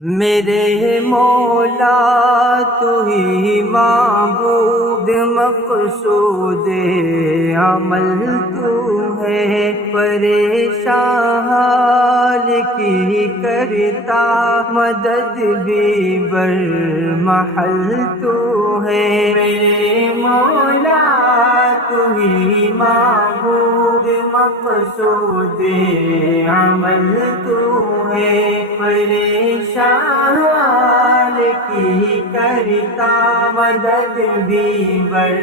میرے مولا تو ہی معبود مقصود عمل تو ہے، پریشان حال کی کرتا مدد بھی بر محل تو ہے۔ میرے مولا تو ہی معبود مقصود عمل تو ہے، پریشان حال کی کرتا مدد بھی بر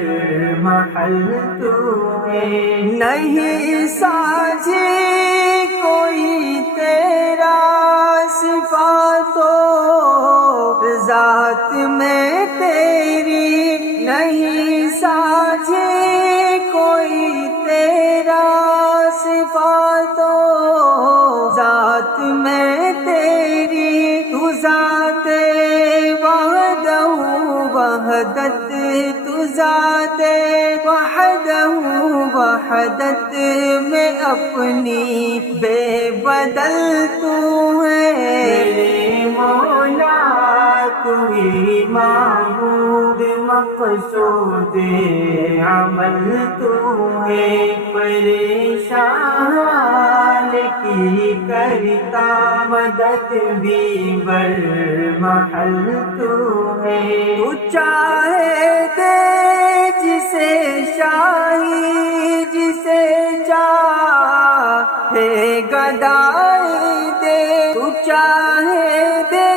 محل تو ہے۔ نہیں ساجھے کوئی تیرا صفات و ذات میں تیری، نہیں ساجھے کوئی تیرا صفات و ذات میں تیری، تو ذات وحدہ وحدت، تو ذات وحدہ وحدت میں اپنی بے بدل تو ہے۔ میرے مولا تو ہی معبود مقصود عمل تو ہے، پریشان حال کی کرتا مدد بھی بر محل تو ہے۔ تو چاہے دے جسے شاہی، جسے چاہے گدائی دے، تو چاہے دے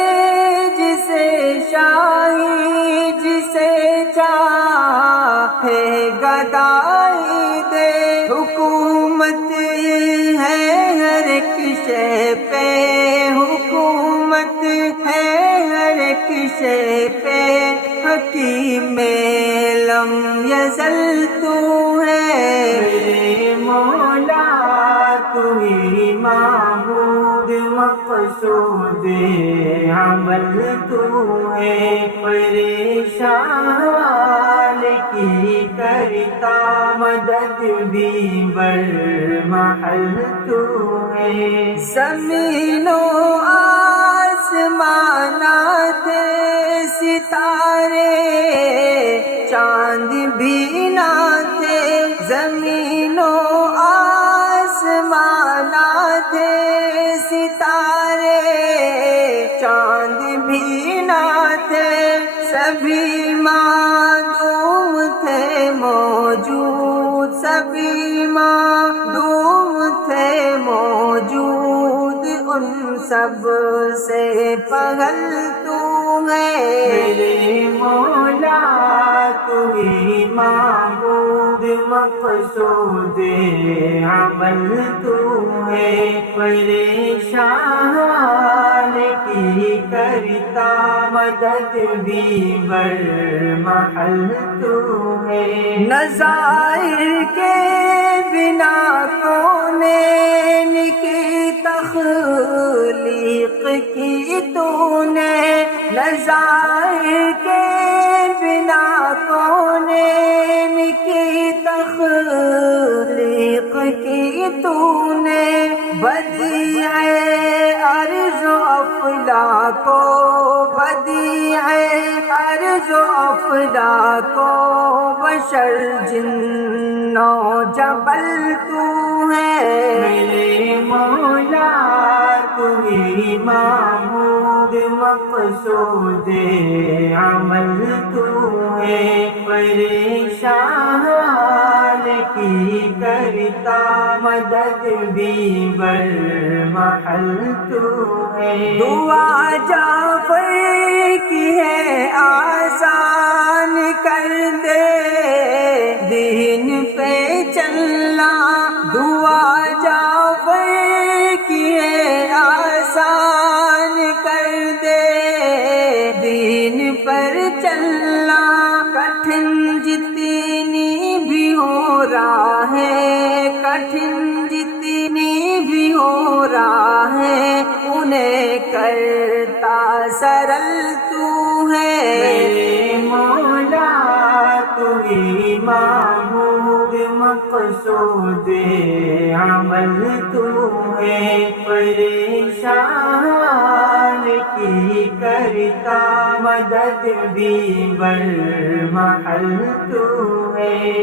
جسے شاہی، جسے چاہے گدائی دے، حکومت ہے ہر ایک شے پہ، حکومت ہے ہر ایک شے پہ، حکیم لم یزل تو ہے۔ میرے مولا تو ہی معبود مقصود عمل تو ہے، پریشان حال کی کرتا مدد بھی بر محل تو ہے۔ زمین و آسمانات ستارے چاند بھی نہ تھے، زمین و آسمانات ستارے چاند بھی نہ تھے، سبھی معدوم تھے موجود، سبھی معدوم تھے موجود، ان سب سے پہل تو ہے۔ میرے مولا تو ہی معبود مقصود عمل تو ہے، پریشان حال کی کرتا مدد بھی بر محل تو ہے۔ نظائر کے بنا کونین کی تخلیق کی تو نے، نظائر کے بنا کونین کی تخلیق کی تو نے، بدیع ارض و افلاک کو، بدیع ارض و افلاک کو، بشر جن و جبل تو ہے۔ میرے مولا تو ہی معبود مقصود عمل تو ہے، پریشان حال کی کرتا مدد بھی بر محل تو ہے۔ دعا جعفر کی ہے آسان کر دے دین پہ چلنا، دعا جعفر کی ہے آسان کر دے دین پر چلنا، کٹھن جتنی بھی ہو رہا ہے، کٹھن جتنی بھی ہو رہا ہے، انہیں کرتا سرل تو ہے۔ میرے مولا تو ہی معبود مقصود عمل تو ہے، پریشان کی کرتا مدد بھی بر محل تو ہے